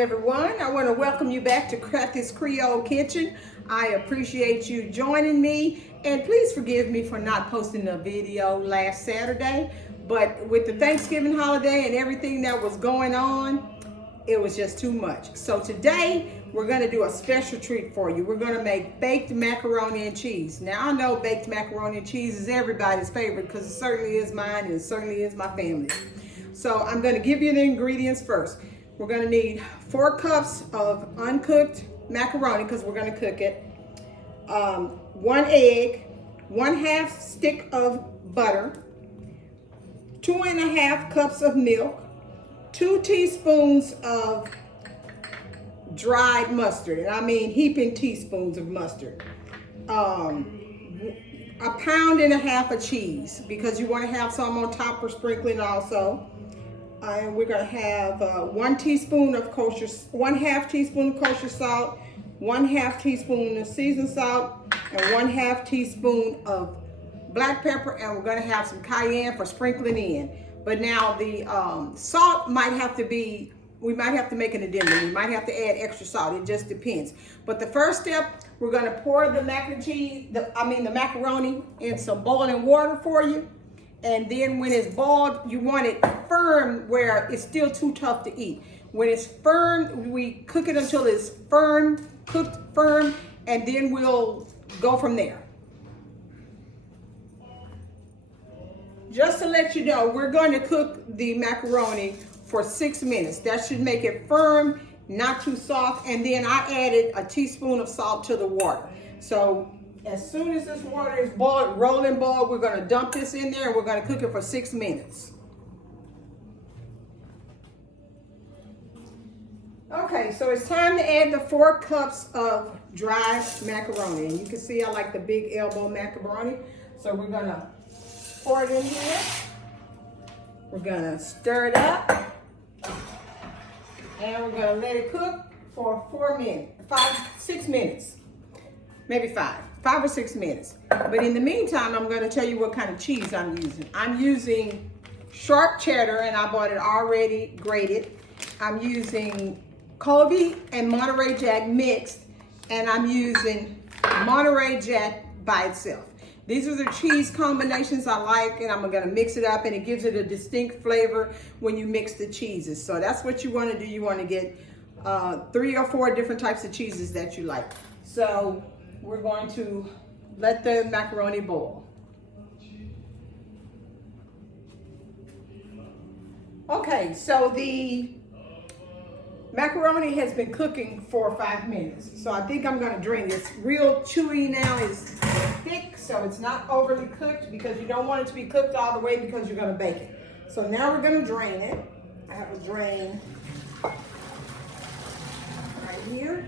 everyone. I want to welcome you back to Crafty's Creole Kitchen. I appreciate you joining me, and please forgive me for not posting a video last Saturday, but with the Thanksgiving holiday and everything that was going on, it was just too much. So today we're going to do a special treat for you. We're going to make baked macaroni and cheese. Now I know baked macaroni and cheese is everybody's favorite because it certainly is mine and it certainly is my family's. So I'm going to give you the ingredients first. We're going to need 4 cups of uncooked macaroni because we're going to cook it. 1 egg, 1/2 stick of butter, 2.5 cups of milk, 2 teaspoons of dried mustard, and I mean heaping teaspoons of mustard. 1.5 pounds of cheese because you want to have some on top for sprinkling also. And we're going to have 1 teaspoon of kosher, 1/2 teaspoon of kosher salt, 1/2 teaspoon of seasoned salt, and 1/2 teaspoon of black pepper, and we're going to have some cayenne for sprinkling in. But now the salt might have to be, we might have to make an addendum. We might have to add extra salt. It just depends. But the first step, we're going to pour the mac and cheese, the macaroni in some boiling water for you. And then when it's boiled, you want it firm where it's still too tough to eat. When it's firm, we cook it until it's firm, cooked firm, and then we'll go from there. Just to let you know, we're going to cook the macaroni for 6 minutes. That should make it firm, not too soft. And then I added a teaspoon of salt to the water. So as soon as this water is boiled, rolling boil, we're going to dump this in there and we're going to cook it for 6 minutes. Okay, so it's time to add the 4 cups of dried macaroni. And you can see I like the big elbow macaroni. So we're going to pour it in here. We're going to stir it up. And we're going to let it cook for 6 minutes. Maybe 5 or 6 minutes. But in the meantime, I'm going to tell you what kind of cheese I'm using. I'm using sharp cheddar, and I bought it already grated. I'm using Colby and Monterey Jack mixed, and I'm using Monterey Jack by itself. These are the cheese combinations I like, and I'm going to mix it up, and it gives it a distinct flavor when you mix the cheeses. So that's what you want to do. You want to get 3 or 4 different types of cheeses that you like. So we're going to let the macaroni boil. Okay, so the macaroni has been cooking for 5 minutes. So I think I'm going to drain this. Real chewy now, is thick, so it's not overly cooked because you don't want it to be cooked all the way because you're going to bake it. So now we're going to drain it. I have a drain right here.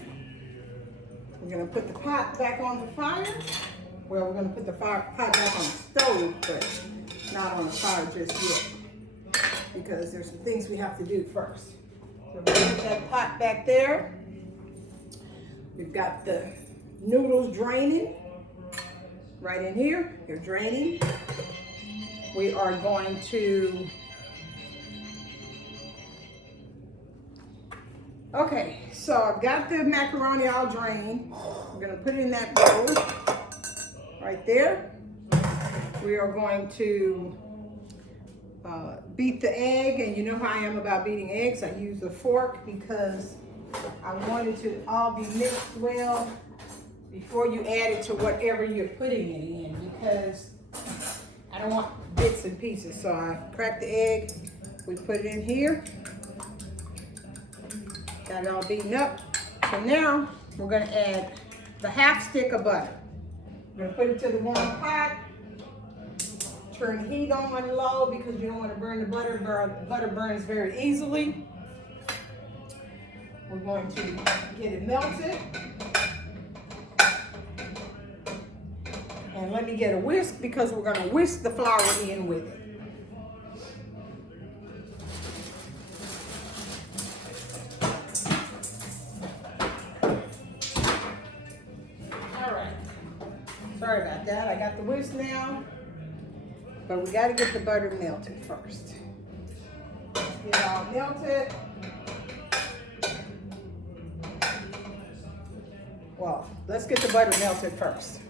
We're going to put the pot back on the fire. Well, we're going to put the pot back on the stove, but not on the fire just yet because there's some things we have to do first. So we're going to put that pot back there. We've got the noodles draining right in here. They're draining. We are going to, okay, so I've got the macaroni all drained. We're going to put it in that bowl right there. We are going to beat the egg, and you know how I am about beating eggs. I use a fork because I want it to all be mixed well before you add it to whatever you're putting it in, because I don't want bits and pieces. So I cracked the egg, we put it in here, got it all beaten up. So now we're going to add the 1/2 stick of butter. We're going to put it to the warm pot. Turn the heat on low because you don't want to burn the butter. Butter burns very easily. We're going to get it melted. And let me get a whisk because we're going to whisk the flour in with it. All right. Sorry about that. I got the whisk now. But we got to get the butter melted first. Get it all melted. Well, let's get the butter melted first.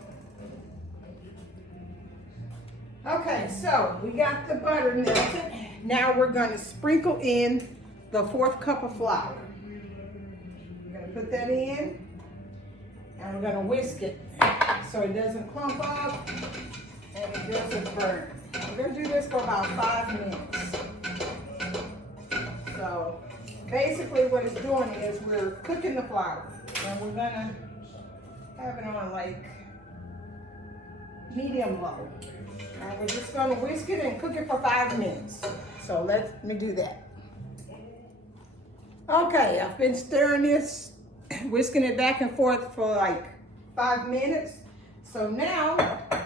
Okay, so we got the butter melted. Now we're going to sprinkle in the 4th cup of flour. We're going to put that in, and we're going to whisk it so it doesn't clump up and it doesn't burn. We're going to do this for about 5 minutes. So basically what it's doing is we're cooking the flour, and we're going to have it on like medium low. And we're just going to whisk it and cook it for 5 minutes. So let me do that. Okay, I've been stirring this, whisking it back and forth for like 5 minutes. So now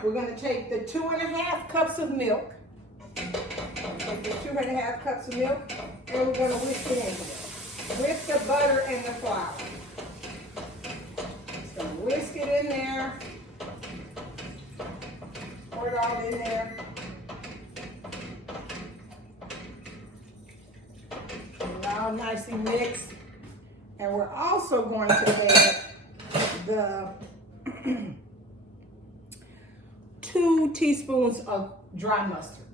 we're going to take the 2.5 cups of milk. Take the 2.5 cups of milk, and we're going to whisk it into it with the butter and the flour. Just going to whisk it in there. Pour it all in there. And all nicely mixed. And we're also going to add the 2 teaspoons of dry mustard.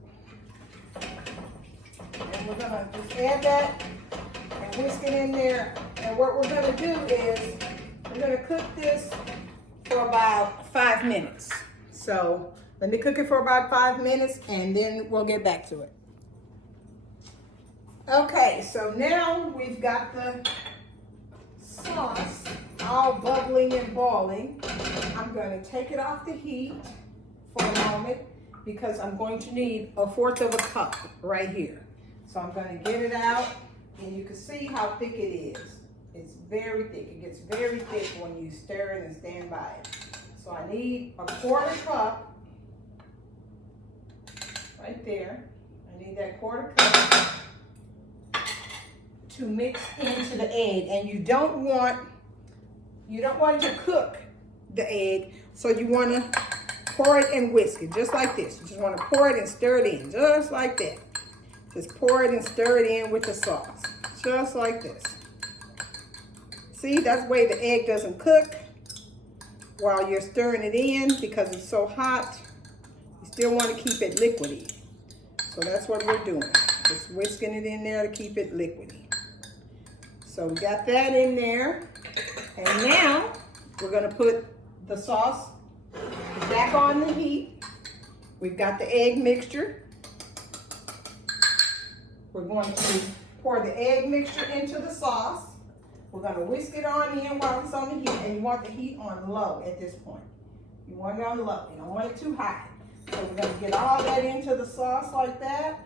And we're going to just add that and whisk it in there. And what we're going to do is we're going to cook this for about 5 minutes. So let me cook it for about 5 minutes, and then we'll get back to it. Okay, so now we've got the sauce all bubbling and boiling. I'm going to take it off the heat for a moment because I'm going to need 1/4 of a cup right here. So I'm going to get it out, and you can see how thick it is. It's very thick. It gets very thick when you stir it and stand by it. So I need 1/4 cup right there. I need that 1/4 cup to mix into the egg, and you don't want to cook the egg, so you want to pour it and whisk it just like this. You just want to pour it and stir it in just like that. Just pour it and stir it in with the sauce just like this. See, that's the way the egg doesn't cook while you're stirring it in because it's so hot. You still want to keep it liquidy. So that's what we're doing. Just whisking it in there to keep it liquidy. So we got that in there. And now we're going to put the sauce back on the heat. We've got the egg mixture. We're going to pour the egg mixture into the sauce. We're going to whisk it on in while it's on the heat. And you want the heat on low at this point. You want it on low. You don't want it too high. So we're going to get all that into the sauce like that.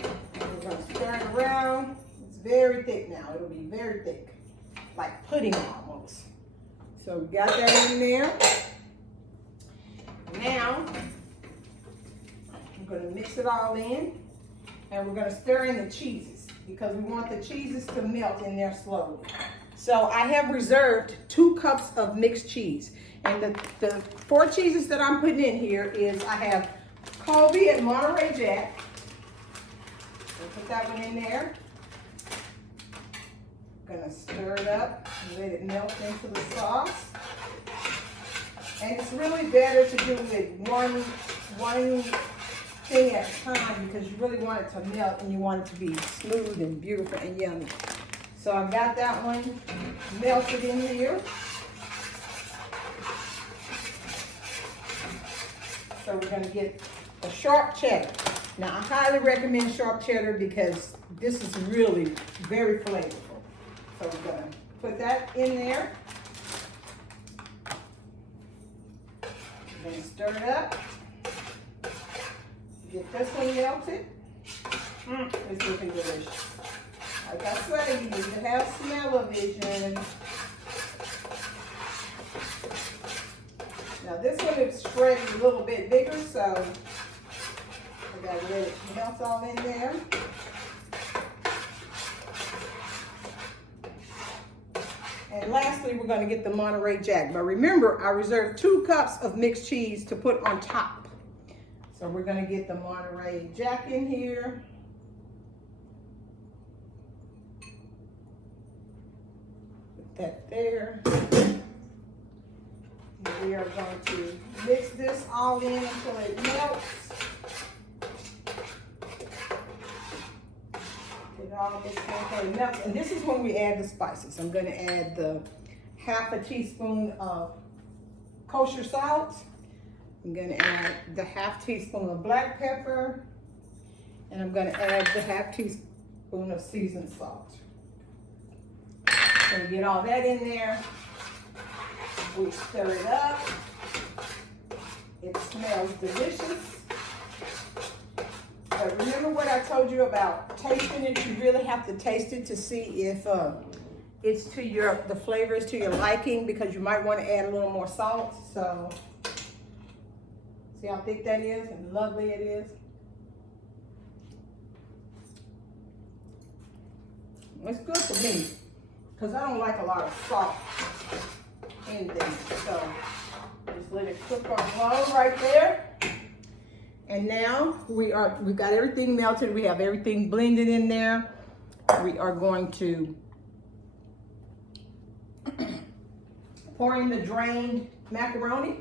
We're going to stir it around. It's very thick now. It'll be very thick, like pudding almost. So we got that in there. Now, I'm going to mix it all in, and we're going to stir in the cheeses because we want the cheeses to melt in there slowly. So I have reserved 2 cups of mixed cheese. And the 4 cheeses that I'm putting in here is I have Colby and Monterey Jack. So put that one in there. Gonna stir it up and let it melt into the sauce. And it's really better to do it one thing at a time because you really want it to melt and you want it to be smooth and beautiful and yummy. So I've got that one melted in here. So we're going to get a sharp cheddar. Now, I highly recommend sharp cheddar because this is really very flavorful. So we're going to put that in there. Then stir it up. Get this one melted. It's looking delicious. Like I say, you need to have smell-o-vision. Now this one is shredded a little bit bigger, so I gotta let it melt all in there. And lastly, we're gonna get the Monterey Jack. But remember, I reserved 2 cups of mixed cheese to put on top. So we're gonna get the Monterey Jack in here. Put that there. And we are going to mix this all in until it melts. Get all mixed in until it melts. And this is when we add the spices. I'm going to add the half a teaspoon of kosher salt. I'm going to add the half teaspoon of black pepper. And I'm going to add the half teaspoon of seasoned salt. So we get all that in there. We stir it up. It smells delicious. But remember what I told you about tasting it? You really have to taste it to see if it's to the flavor is to your liking, because you might want to add a little more salt. So see how thick that is and lovely it is. It's good for me because I don't like a lot of salt in things. So just let it cook on low right there. And now we've got everything melted. We have everything blended in there. We are going to pour in the drained macaroni.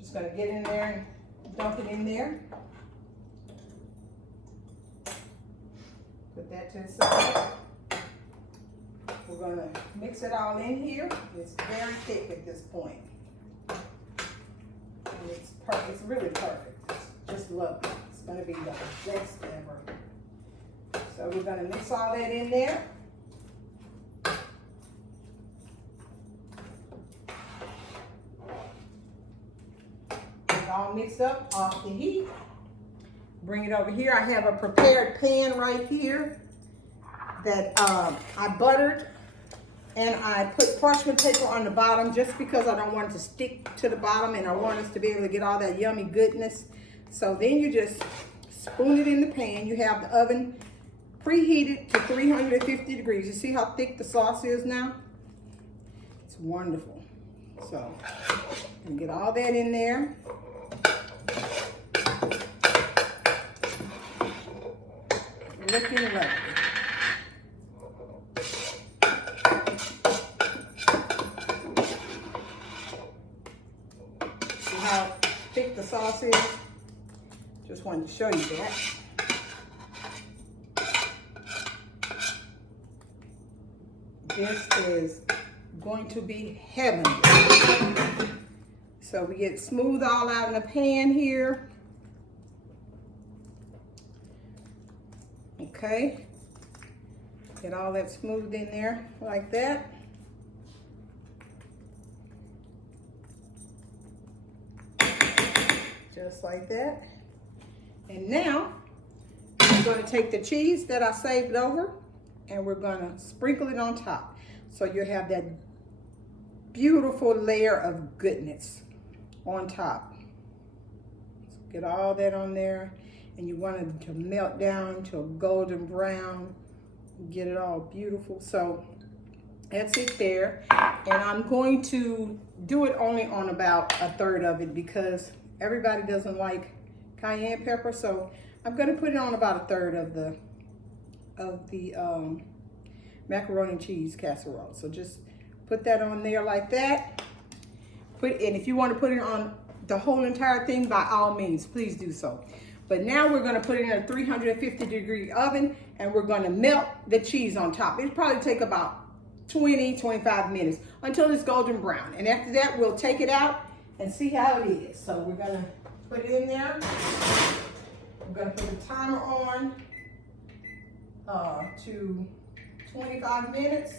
Just gonna get in there and dump it in there. Put that to the side. We're gonna mix it all in here. It's very thick at this point. And it's perfect. It's really perfect. Just lovely. It's gonna be the best ever. So we're gonna mix all that in there. It's all mixed up off the heat. Bring it over here. I have a prepared pan right here that I buttered, and I put parchment paper on the bottom just because I don't want it to stick to the bottom, and I want us to be able to get all that yummy goodness. So then you just spoon it in the pan. You have the oven preheated to 350 degrees. You see how thick the sauce is now? It's wonderful. So and get all that in there. Looking lovely. See how thick the sauce is? Just wanted to show you that. This is going to be heavenly. So we get smooth all out in the pan here. Okay, get all that smooth in there like that. Just like that. And now I'm going to take the cheese that I saved over and we're going to sprinkle it on top. So you have that beautiful layer of goodness on top. So get all that on there. And you want it to melt down to a golden brown, get it all beautiful. So that's it there. And I'm going to do it only on about a third of it because everybody doesn't like cayenne pepper. So I'm gonna put it on about a third of the macaroni and cheese casserole. So just put that on there like that. And if you want to put it on the whole entire thing, by all means, please do so. But now we're gonna put it in a 350 degree oven and we're gonna melt the cheese on top. It'll probably take about 20-25 minutes until it's golden brown. And after that, we'll take it out and see how it is. So we're gonna put it in there. We're gonna put the timer on to 25 minutes.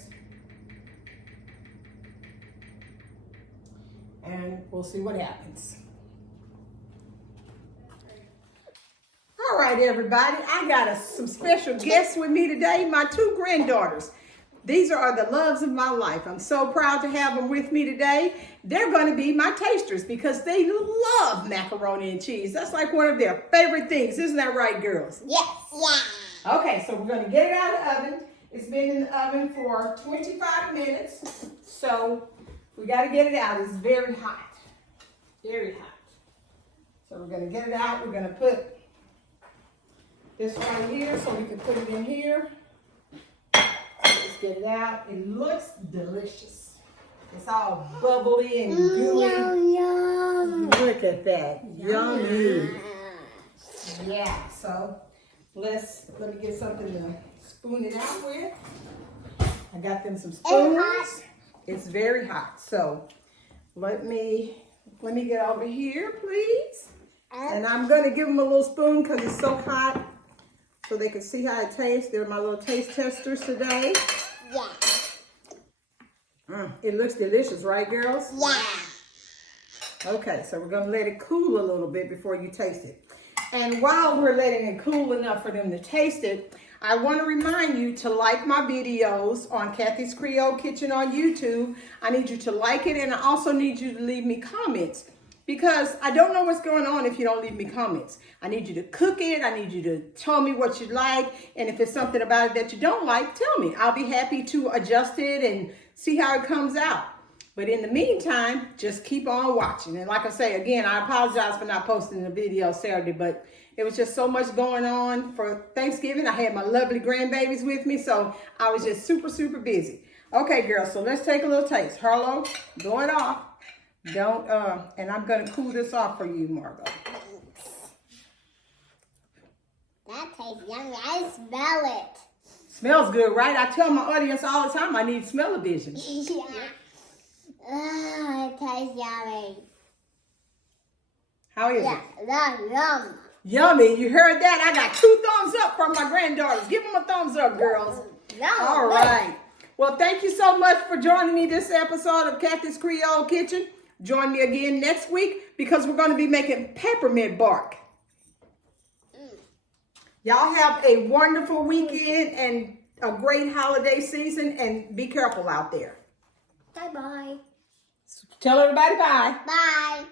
And we'll see what happens. All right, everybody, I got some special guests with me today, my two granddaughters. These are the loves of my life. I'm so proud to have them with me today. They're going to be my tasters because they love macaroni and cheese. That's like one of their favorite things. Isn't that right, girls? Yes. Yeah. Okay, so we're going to get it out of the oven. It's been in the oven for 25 minutes. So we got to get it out. It's very hot. Very hot. So we're going to get it out. We're going to put this right here so we can put it in here. So it's get it out. It looks delicious. It's all bubbly and gooey. Yum, yum. Look at that. Yummy. Yeah, so let me get something to spoon it out with. I got them some spoons. It's very hot. So let me get over here, please. And I'm gonna give them a little spoon because it's so hot, so they can see how it tastes. They're my little taste testers today. Yeah. It looks delicious, right, girls? Yeah. Okay, so we're gonna let it cool a little bit before you taste it. And while we're letting it cool enough for them to taste it, I want to remind you to like my videos on Kathy's Creole Kitchen on YouTube. I need you to like it, and I also need you to leave me comments, because I don't know what's going on if you don't leave me comments. I need you to cook it. I need you to tell me what you like, and if it's something about it that you don't like, tell me. I'll be happy to adjust it and see how it comes out. But in the meantime, just keep on watching. And like I say, again, I apologize for not posting the video Saturday, but it was just so much going on for Thanksgiving. I had my lovely grandbabies with me, so I was just super, super busy. Okay, girls, so let's take a little taste. Harlow, blow it off. And I'm going to cool this off for you, Margot. That tastes yummy. I smell it. Smells good, right? I tell my audience all the time I need smell-o-vision. Yeah. Oh, it tastes yummy. How is Yeah, it? yum. Yummy. You heard that? I got 2 thumbs up from my granddaughters. Give them a thumbs up, girls. Yum. All right. Well, thank you so much for joining me this episode of Kathy's Creole Kitchen. Join me again next week because we're going to be making peppermint bark. Y'all have a wonderful weekend and a great holiday season, and be careful out there. Bye-bye. Tell everybody bye. Bye.